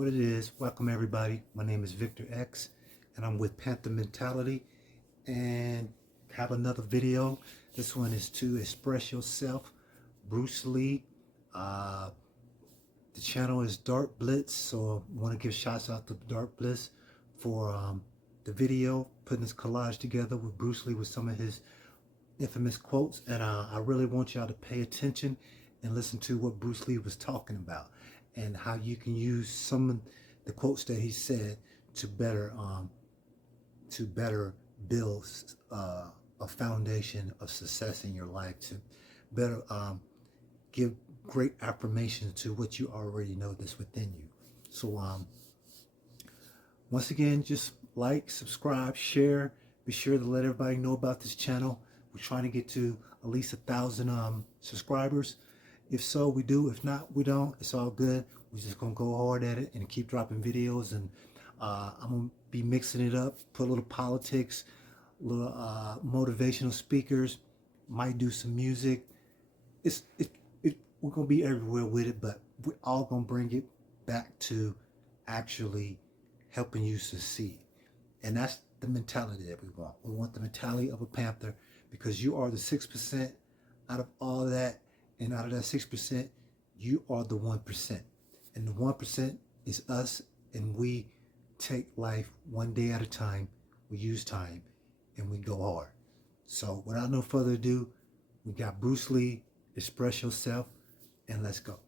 what it is. Welcome everybody. My name is Victor X and I'm with Panther Mentality and have another video. This one is to express yourself. Bruce Lee. The channel is Dark Blitz, so I want to give shouts out to Dark Blitz for the video, putting this collage together with Bruce Lee with some of his infamous quotes. And I really want y'all to pay attention and listen to what Bruce Lee was talking about and how you can use some of the quotes that he said to better build a foundation of success in your life, to better give great affirmation to what you already know that's within you. So once again, just like, subscribe, share. Be sure to let everybody know about this channel. We're trying to get to at least 1,000 subscribers. If so, we do. If not, we don't. It's all good. We're just gonna go hard at it and keep dropping videos. And I'm gonna be mixing it up. Put a little politics, a little motivational speakers. Might do some music. We're gonna be everywhere with it, but we're all gonna bring it back to actually helping you succeed. And that's the mentality that we want. We want the mentality of a panther, because you are the 6% out of all of that. And out of that 6%, you are the 1%. And the 1% is us, and we take life one day at a time. We use time and we go hard. So without no further ado, we got Bruce Lee, Express Yourself, and let's go.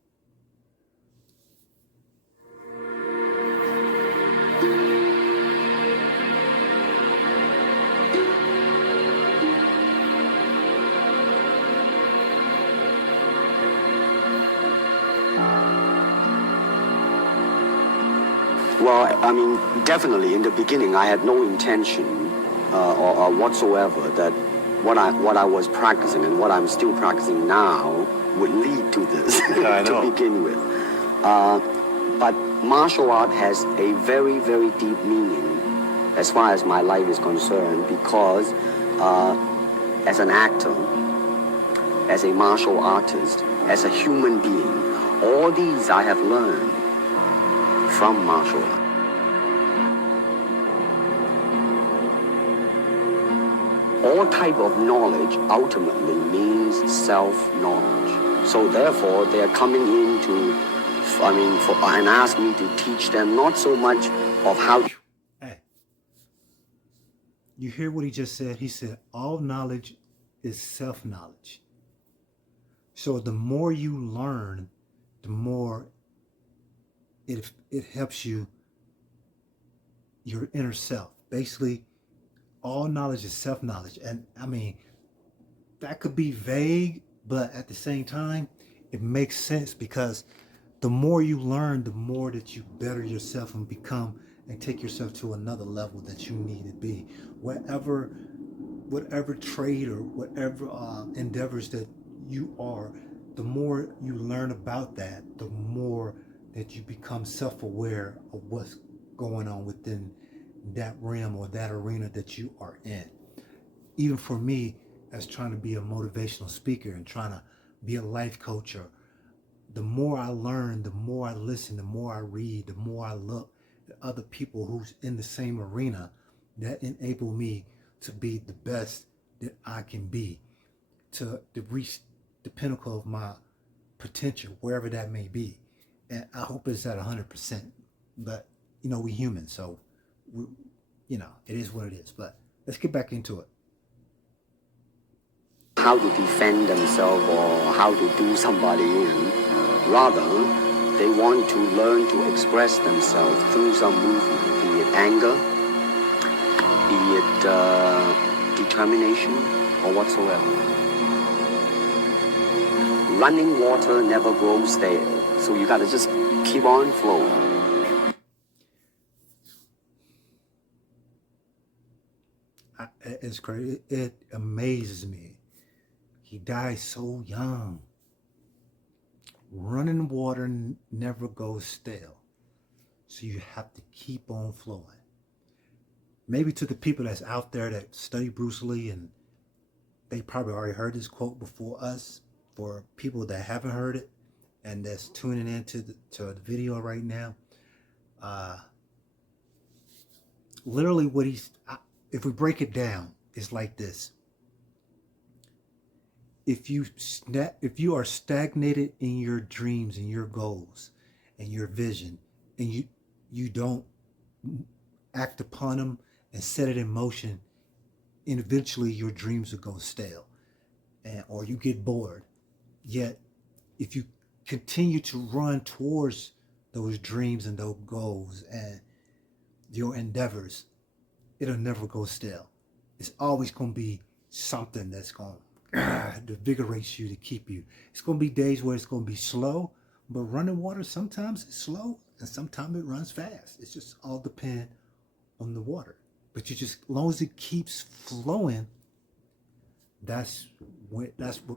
Well, I mean, definitely in the beginning, I had no intention or whatsoever that what I was practicing and what I'm still practicing now would lead to this to begin with. But martial art has a very, very deep meaning as far as my life is concerned, because as an actor, as a martial artist, as a human being, all these I have learned from martial art. All type of knowledge ultimately means self-knowledge. So therefore, they are coming in to, and ask me to teach them not so much of how. Hey, you hear what he just said? He said, all knowledge is self-knowledge. So the more you learn, the more it helps you, your inner self. Basically, all knowledge is self-knowledge. And I mean, that could be vague, but at the same time, it makes sense, because the more you learn, the more that you better yourself and become and take yourself to another level that you need to be. Whatever trade or whatever endeavors that you are, the more you learn about that, the more that you become self-aware of what's going on within that realm or that arena that you are in. Even for me, as trying to be a motivational speaker and trying to be a life coach, or the more I learn, the more I listen, the more I read, the more I look at other people who's in the same arena, that enable me to be the best that I can be, to reach the pinnacle of my potential, wherever that may be. And I hope it's at 100%, but you know, we human, so you know, it is what it is. But let's get back into it. How to defend themselves or how to do somebody in. Rather, they want to learn to express themselves through some movement, be it anger, be it determination, or whatsoever. Running water never grows stale, so you gotta just keep on flowing. It's crazy. It amazes me. He died so young. Running water never goes stale. So you have to keep on flowing. Maybe to the people that's out there that study Bruce Lee, and they probably already heard this quote before us. For people that haven't heard it and that's tuning into the video right now, Uh, literally, if we break it down, it's like this: if you are stagnated in your dreams and your goals and your vision, and you don't act upon them and set it in motion, and eventually your dreams will go stale, or you get bored. Yet, if you continue to run towards those dreams and those goals and your endeavors, it'll never go stale. It's always going to be something that's going to invigorate you to keep you. It's going to be days where it's going to be slow, but running water sometimes it's slow and sometimes it runs fast. It's just all depend on the water. But you just, as long as it keeps flowing, that's what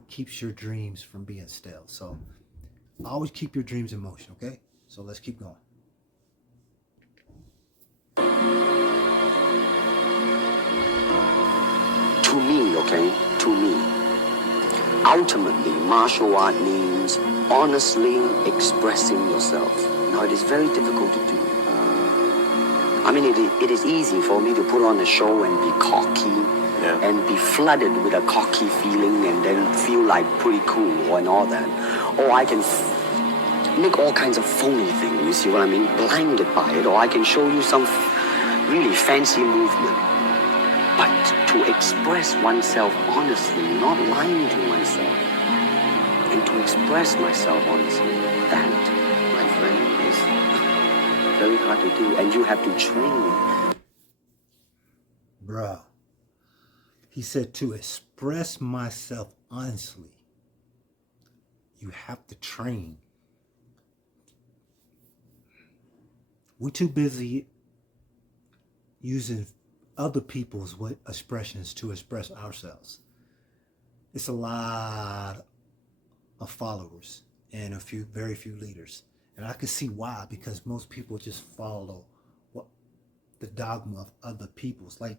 keeps your dreams from being stale. So always keep your dreams in motion, okay? So let's keep going. To me, okay, to me, ultimately, martial art means honestly expressing yourself. Now, it is very difficult to do. I mean, it is easy for me to put on a show and be cocky, and be flooded with a cocky feeling and then feel like pretty cool and all that. Or I can make all kinds of phony things, you see what I mean? Blinded by it. Or I can show you some really fancy movement. But to express oneself honestly, not lying to oneself, and to express myself honestly, that, my friend, is very hard to do. And you have to train. Bruh. He said to express myself honestly, you have to train. We're too busy using other people's expressions to express ourselves. It's a lot of followers and very few leaders. And I can see why, because most people just follow the dogma of other people's. Like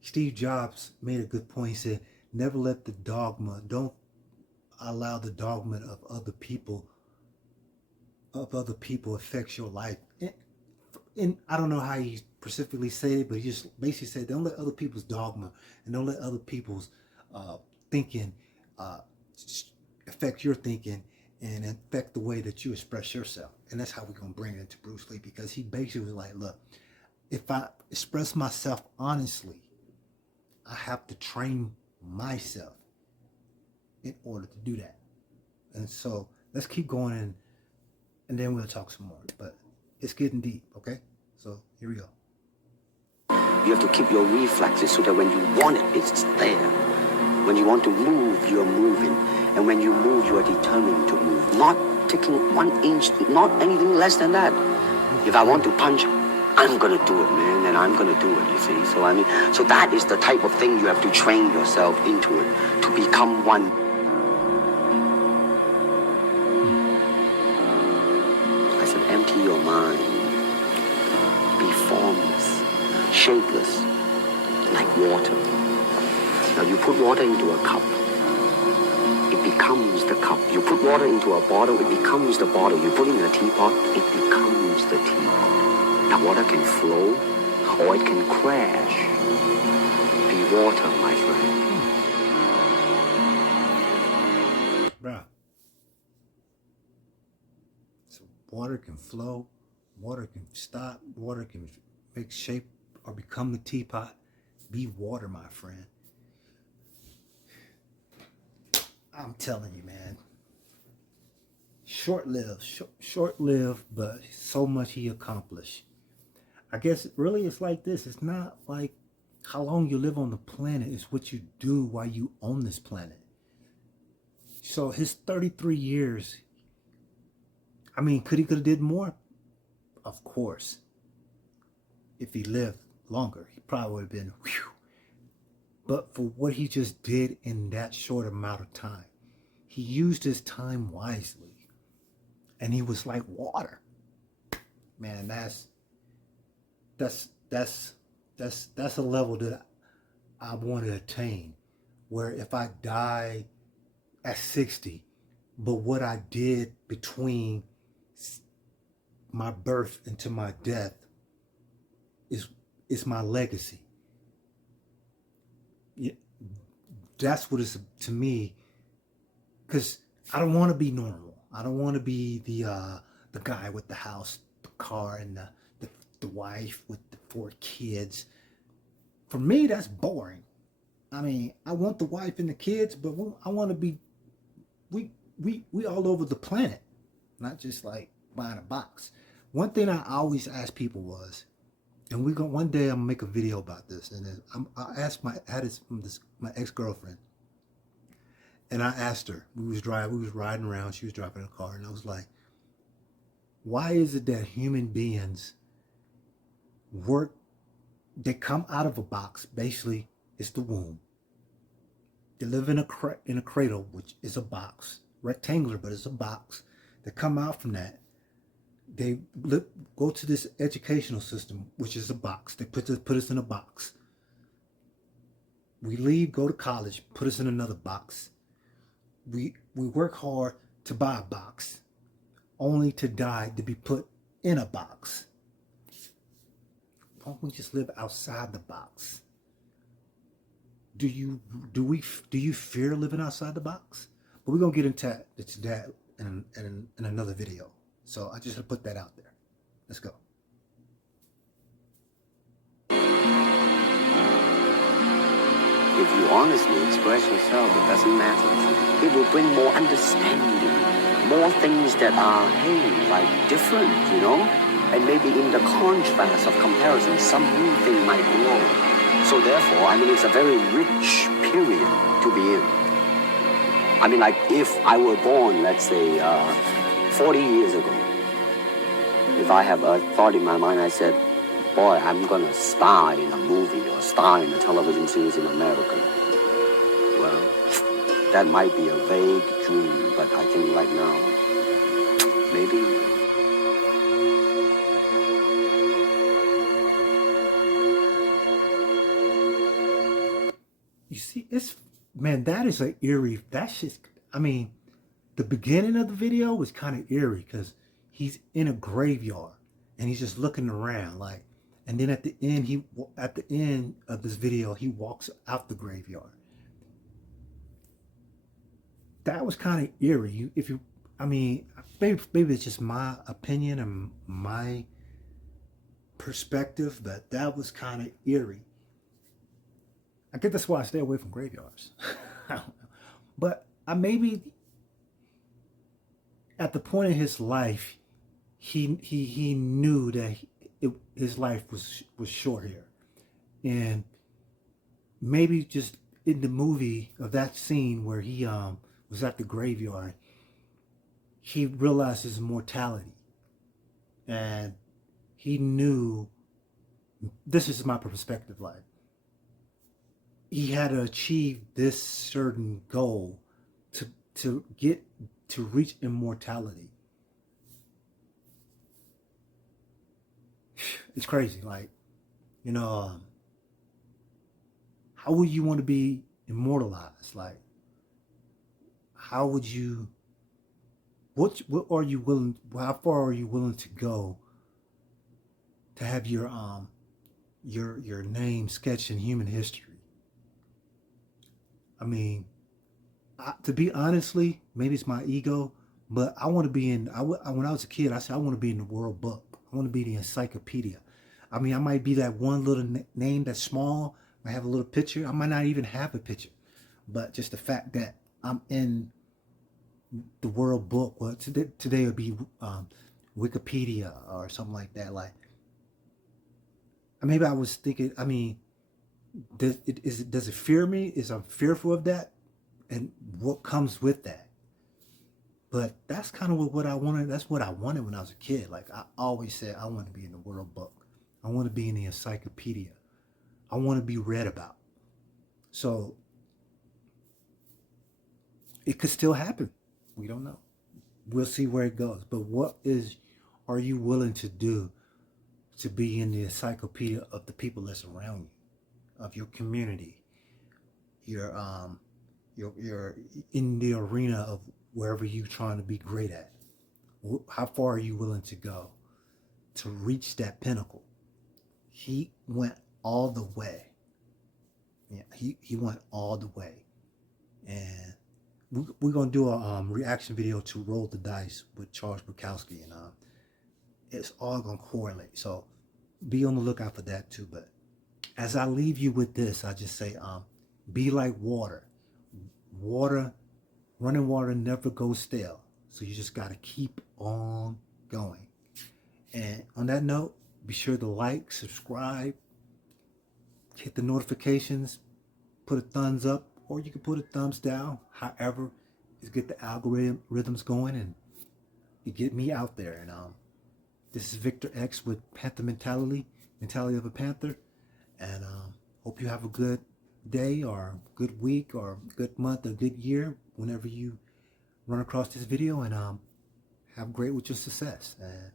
Steve Jobs made a good point. He said, don't allow the dogma of other people affect your life. And I don't know how he specifically said it, but he just basically said, don't let other people's dogma and don't let other people's thinking affect your thinking and affect the way that you express yourself. And that's how we're going to bring it into Bruce Lee, because he basically was like, look, if I express myself honestly, I have to train myself in order to do that. And so let's keep going, and then we'll talk some more. But it's getting deep, okay? So here we go. You have to keep your reflexes so that when you want it, it's there. When you want to move, you're moving. And when you move, you are determined to move. Not taking 1 inch, not anything less than that. If I want to punch, I'm going to do it, man, and I'm going to do it, you see. So, I mean, so that is the type of thing you have to train yourself into it, to become one. I said, empty your mind. Be formless, shapeless, like water. Now, you put water into a cup, it becomes the cup. You put water into a bottle, it becomes the bottle. You put it in a teapot, it becomes the teapot. The water can flow, or it can crash. Be water, my friend. Bruh. So water can flow, water can stop, water can make shape or become the teapot. Be water, my friend. I'm telling you, man. Short-lived, but so much he accomplished. I guess really it's like this. It's not like how long you live on the planet. It's what you do while you own this planet. So his 33 years, I mean, could have did more? Of course. If he lived longer, he probably would have been, whew. But for what he just did in that short amount of time, he used his time wisely. And he was like water. Man, that's a level that I want to attain, where if I die at 60, but what I did between my birth into my death is my legacy. Yeah, that's what it's to me, because I don't want to be normal. I don't want to be the guy with the house, the car, and the wife with the 4 kids. For me, that's boring. I mean, I want the wife and the kids, but I want to be we all over the planet, not just like buying a box. One thing I always ask people was, and one day I'm gonna make a video about this, and then I asked my ex-girlfriend, and I asked her, we was riding around, she was driving a car, and I was like, why is it that human beings they come out of a box, basically it's the womb. They live in a cradle, which is a box, rectangular, but it's a box. They come out from that. They go to this educational system, which is a box. They put us in a box. We leave, go to college, put us in another box. We work hard to buy a box, only to die to be put in a box. Why don't we just live outside the box? Do you fear living outside the box? But we're gonna get into that in another video. So I just put that out there. Let's go. If you honestly express yourself, it doesn't matter. It will bring more understanding, more things that are, hey, like different, you know? And maybe in the contrast of comparison, some new thing might grow. So therefore, I mean, it's a very rich period to be in. I mean, like, if I were born, let's say, 40 years ago, if I have a thought in my mind, I said, boy, I'm going to star in a movie or star in a television series in America. Well, that might be a vague dream, but I think right now, maybe. You see, that is an eerie, that's just, I mean, the beginning of the video was kind of eerie because he's in a graveyard and he's just looking around like, and then at the end of this video, he walks out the graveyard. That was kind of eerie. I mean, maybe it's just my opinion and my perspective, but that was kind of eerie. I guess that's why I stay away from graveyards. I don't know. But maybe at the point in his life, he knew that his life was short here, and maybe just in the movie of that scene where he was at the graveyard, he realized his mortality, and he knew. This is my perspective, like, he had to achieve this certain goal to reach immortality. It's crazy. Like, you know, how would you want to be immortalized? Like, how would you, what are you willing, how far are you willing to go to have your name sketched in human history? I mean, to be honestly, maybe it's my ego, but I want to be in, when I was a kid, I said, I want to be in the World Book. I want to be the encyclopedia. I mean, I might be that one little name that's small. I have a little picture. I might not even have a picture, but just the fact that I'm in the World Book. Well, today would be Wikipedia or something like that. Like, maybe I was thinking, I mean, does it fear me? Is I'm fearful of that? And what comes with that? But that's kind of what I wanted. That's what I wanted when I was a kid. Like, I always said, I want to be in the World Book. I want to be in the encyclopedia. I want to be read about. So it could still happen. We don't know. We'll see where it goes. But are you willing to do to be in the encyclopedia of the people that's around you, of your community, you're in the arena of wherever you're trying to be great at? How far are you willing to go to reach that pinnacle. He went all the way. Yeah, he went all the way. And we're going to do a reaction video to Roll the Dice with Charles Bukowski, and it's all going to correlate. So be on the lookout for that too. But as I leave you with this, I just say, be like water. Running water never goes stale. So you just got to keep on going. And on that note, be sure to like, subscribe, hit the notifications, put a thumbs up, or you can put a thumbs down. However, is get the algorithms going and you get me out there. And this is Victor X with Panther Mentality of a Panther. And hope you have a good day or good week or good month or good year whenever you run across this video, and have great with your success. And